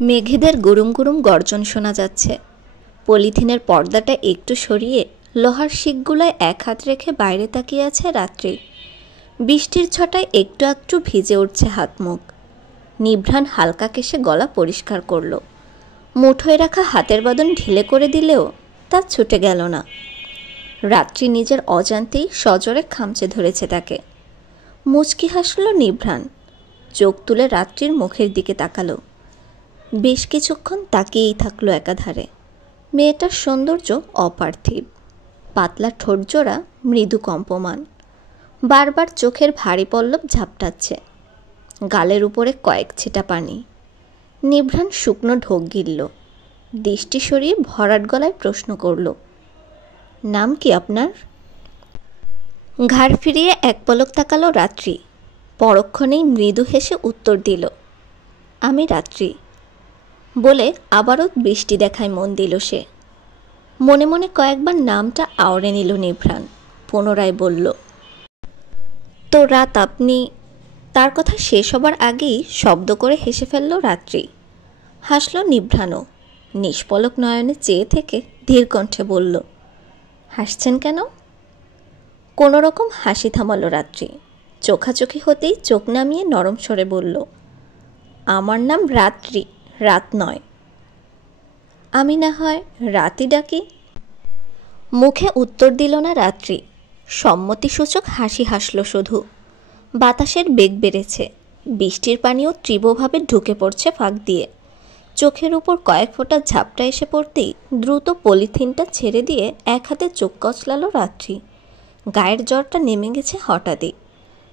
মেঘেদের গুরুম গুরুম গর্জন শোনা যাচ্ছে। পলিথিনের পর্দাটা একটু সরিয়ে লোহার শিকগুলায় এক হাত রেখে বাইরে তাকিয়ে আছে রাত্রি। বৃষ্টির ছটায় একটু আধটু ভিজে উঠছে হাত মুখ। নিভ্রাণ হালকা কেশে গলা পরিষ্কার করল। মুঠোয় রাখা হাতের বাঁধন ঢিলে করে দিলেও তা ছুটে গেল না। রাত্রি নিজের অজান্তেই সজোরে খামচে ধরেছে তাকে। মুচকি হাসল নিভ্রাণ। চোখ তুলে রাত্রির মুখের দিকে তাকালো। বেশ কিছুক্ষণ তাকিয়েই থাকলো একাধারে। মেয়েটার সৌন্দর্য অপার্থিব। পাতলা ঠোঁটজোড়া মৃদু কম্পমান। বারবার চোখের ভারী পল্লব ঝাপটাচ্ছে। গালের উপরে কয়েক ছিটা পানি। নিভ্রাণ শুকনো ঢোক গিলল। দৃষ্টি সরিয়ে ভরাট গলায় প্রশ্ন করল, নাম কি আপনার? ঘাড় ফিরিয়ে এক পলক তাকালো রাত্রি। পরক্ষণেই মৃদু হেসে উত্তর দিল, আমি রাত্রি। বলে আবারও বৃষ্টি দেখায় মন দিল সে। মনে মনে কয়েকবার নামটা আওড়ে নিল নিভ্রাণ। পুনরায় বলল, তো রাত আপনি। তার কথা শেষ হবার আগেই শব্দ করে হেসে ফেলল রাত্রি। হাসল নিভ্রাণও। নিষ্পলক নয়নে চেয়ে থেকে ধীর কণ্ঠে বলল, হাসছেন কেন? কোনো রকম হাসি থামালো রাত্রি। চোখাচোখি হতেই চোখ নামিয়ে নরম স্বরে বলল, আমার নাম রাত্রি, রাত নয়। আমি না হয় রাতই ডাকি। মুখে উত্তর দিল না রাত্রি। সম্মতিসূচক হাসি হাসল শুধু। বাতাসের বেগ বেড়েছে। বৃষ্টির পানিও তীব্রভাবে ঢুকে পড়ছে ফাঁক দিয়ে। চোখের উপর কয়েক ফোঁটা ঝাপটা এসে পড়তেই দ্রুত পলিথিনটা ছেড়ে দিয়ে এক হাতে চোখ কচলালো রাত্রি। গায়ের জ্বরটা নেমে গেছে হঠাৎই।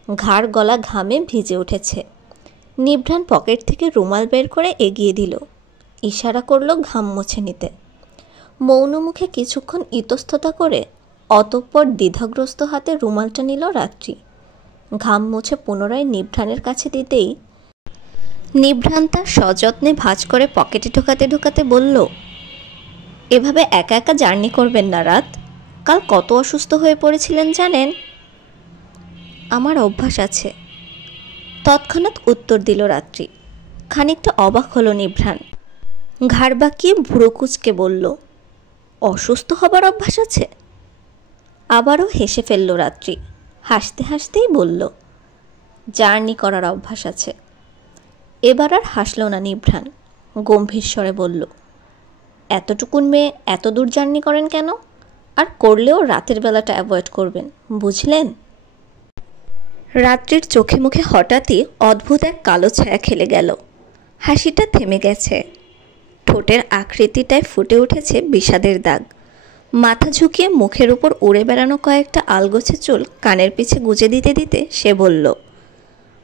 ঘাড় গলা ঘামে ভিজে উঠেছে। নিভ্রাণ পকেট থেকে রুমাল বের করে এগিয়ে দিল। ইশারা করলো ঘাম মুছে নিতে। মৌন মুখে কিছুক্ষণ ইতস্ততা করে অতঃপর দ্বিধাগ্রস্ত হাতে রুমালটা নিল রাত্রি। ঘাম মুছে পুনরায় নিভ্রাণের কাছে দিতেই নিভ্রাণ তা সযত্নে ভাঁজ করে পকেটে ঢোকাতে ঢোকাতে বলল, এভাবে একা একা জার্নি করবেন না রাত। কাল কত অসুস্থ হয়ে পড়েছিলেন জানেন? আমার অভ্যাস আছে। তৎক্ষণাৎ উত্তর দিল রাত্রি। খানিকটা অবাক হলো নিভ্রাণ। ঘাড় বাঁকিয়ে ভুরু কুঁচকে বলল, অসুস্থ হবার অভ্যাস আছে? আবারও হেসে ফেলল রাত্রি। হাসতে হাসতেই বলল, জার্নি করার অভ্যাস আছে। এবার আর হাসল না নিভ্রাণ। গম্ভীর স্বরে বলল, এতটুকুন মেয়ে এত দূর জার্নি করেন কেন? আর করলেও রাতের বেলাটা অ্যাভয়েড করবেন, বুঝলেন? রাত্রির চোখে মুখে হঠাৎই অদ্ভুত এক কালো ছায়া খেলে গেল। হাসিটা থেমে গেছে। ঠোঁটের আকৃতিটায় ফুটে উঠেছে বিষাদের দাগ। মাথা ঝুঁকিয়ে মুখের উপর উড়ে বেড়ানো কয়েকটা আলগোছে চুল কানের পিছে গুজে দিতে দিতে সে বলল,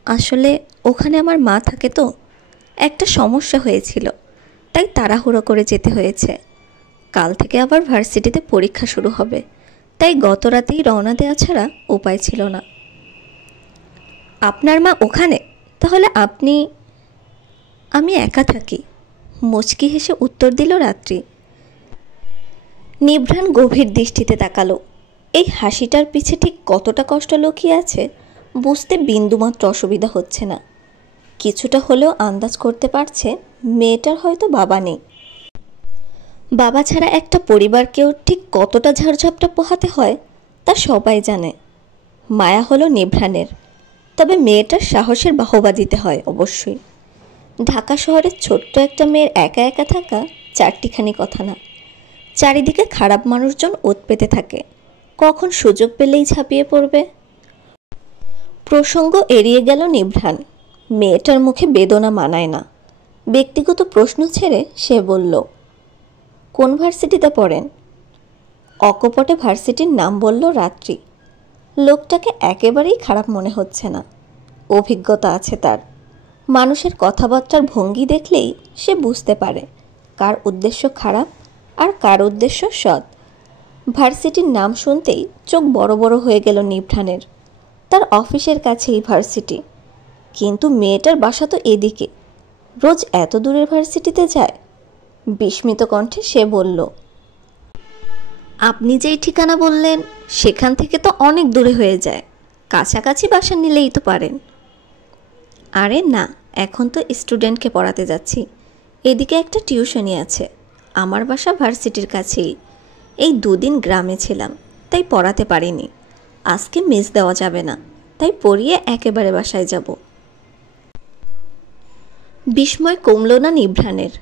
আসলে ওখানে আমার মা থাকে তো, একটা সমস্যা হয়েছিল, তাই তাড়াহুড়ো করে যেতে হয়েছে। কাল থেকে আবার ভার্সিটিতে পরীক্ষা শুরু হবে, তাই গত রাতেই রওনা দেওয়া ছাড়া উপায় ছিল না। আপনার মা ওখানে? তাহলে আপনি? আমি একা থাকি, মুচকি হেসে উত্তর দিল রাত্রি। নিভ্রাণ গভীর দৃষ্টিতে তাকালো। এই হাসিটার পিছে ঠিক কতটা কষ্ট লুকিয়ে আছে বুঝতে বিন্দুমাত্র অসুবিধা হচ্ছে না। কিছুটা হলেও আন্দাজ করতে পারছে মেয়েটার হয়তো বাবা নেই। বাবা ছাড়া একটা পরিবারকেও ঠিক কতটা ঝাড়ঝাপটা পোহাতে হয় তা সবাই জানে। মায়া হলো নিভ্রাণের, তবে মেয়েটার সাহসের বাহবা দিতে হয় অবশ্যই। ঢাকা শহরের ছোট্ট একটা মেয়ের একা একা থাকা চারটিখানি কথা না। চারিদিকে খারাপ মানুষজন ওত পেতে থাকে, কখন সুযোগ পেলেই ঝাঁপিয়ে পড়বে। প্রসঙ্গ এড়িয়ে গেল নিভ্রাণ। মেয়েটার মুখে বেদনা মানায় না। ব্যক্তিগত প্রশ্ন ছেড়ে সে বলল, কোন ভার্সিটিতে পড়েন? অকপটে ভার্সিটির নাম বলল রাত্রি। লোকটাকে একেবারেই খারাপ মনে হচ্ছে না। অভিজ্ঞতা আছে তার। মানুষের কথাবার্তার ভঙ্গি দেখলেই সে বুঝতে পারে কার উদ্দেশ্য খারাপ আর কার উদ্দেশ্য সৎ। ভার্সিটির নাম শুনতেই চোখ বড় বড় হয়ে গেল নিভ্রাণের। তার অফিসের কাছেই ভার্সিটি, কিন্তু মেয়েটার বাসা তো এদিকে। রোজ এত দূরের ভার্সিটিতে যায়? বিস্মিত কণ্ঠে সে বলল, আপনি যেই ঠিকানা বললেন সেখান থেকে তো অনেক দূরে হয়ে যায়, কাছাকাছি বাসা নিলেই তো পারেন। আরে না, এখন তো স্টুডেন্টকে পড়াতে যাচ্ছি, এদিকে একটা টিউশনি আছে, আমার বাসা ভার্সিটির কাছেই। এই 2 দিন গ্রামে ছিলাম, তাই পড়াতে পারিনি। আজকে মিস দেওয়া যাবে না, তাই পড়িয়ে একেবারে বাসায় যাব। বিস্ময় কমল না নিভ্রাণের,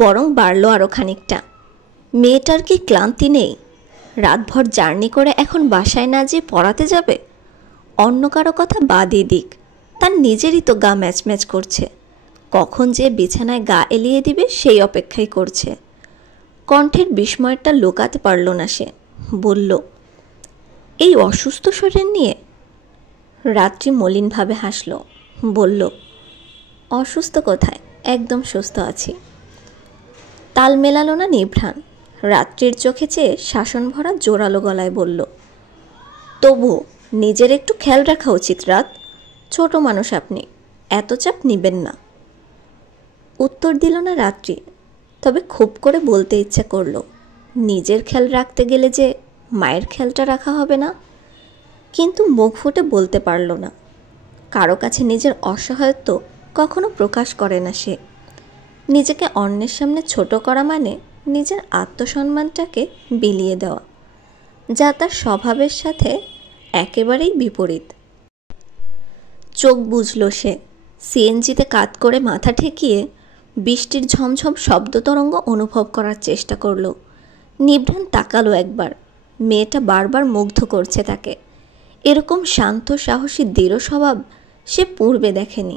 বরং বাড়ল আরও খানিকটা। মেয়েটার কি ক্লান্তি নেই? রাতভর জার্নি করে এখন বাসায় না যেয়ে পড়াতে যাবে? অন্য কারো কথা বাদই দিক, তার নিজেরই তো গা ম্যাচ ম্যাচ করছে। কখন যে বিছানায় গা এলিয়ে দিবে সেই অপেক্ষাই করছে। কণ্ঠের বিস্ময়টা লুকাতে পারল না সে, বলল, এই অসুস্থ শরীর নিয়ে? রাত্রি মলিনভাবে হাসল, বলল, অসুস্থ কোথায়, একদম সুস্থ আছি। তাল মেলালো না নিভ্রাণ, রাত্রির চোখে চেয়ে শাসন ভরা জোরালো গলায় বলল, তবু নিজের একটু খেয়াল রাখা উচিত রাত। ছোট মানুষ আপনি, এত চাপ নিবেন না। উত্তর দিল না রাত্রি, তবে খুব করে বলতে ইচ্ছে করল, নিজের খেয়াল রাখতে গেলে যে মায়ের খেয়ালটা রাখা হবে না। কিন্তু মুখ ফুটে বলতে পারল না। কারো কাছে নিজের অসহায়ত্ব কখনো প্রকাশ করে না সে। নিজেকে অন্যের সামনে ছোট করা মানে নিজের আত্মসম্মানটাকে বিলিয়ে দেওয়া, যা তার স্বভাবের সাথে একেবারেই বিপরীত। চোখ বুঝল সে, সিএনজিতে কাত করে মাথা ঠেকিয়ে বৃষ্টির ঝমঝম শব্দতরঙ্গ অনুভব করার চেষ্টা করল। নিভ্রাণ তাকালো একবার, মেয়েটা বারবার মুগ্ধ করছে তাকে। এরকম শান্ত সাহসী দৃঢ় স্বভাব সে পূর্বে দেখেনি।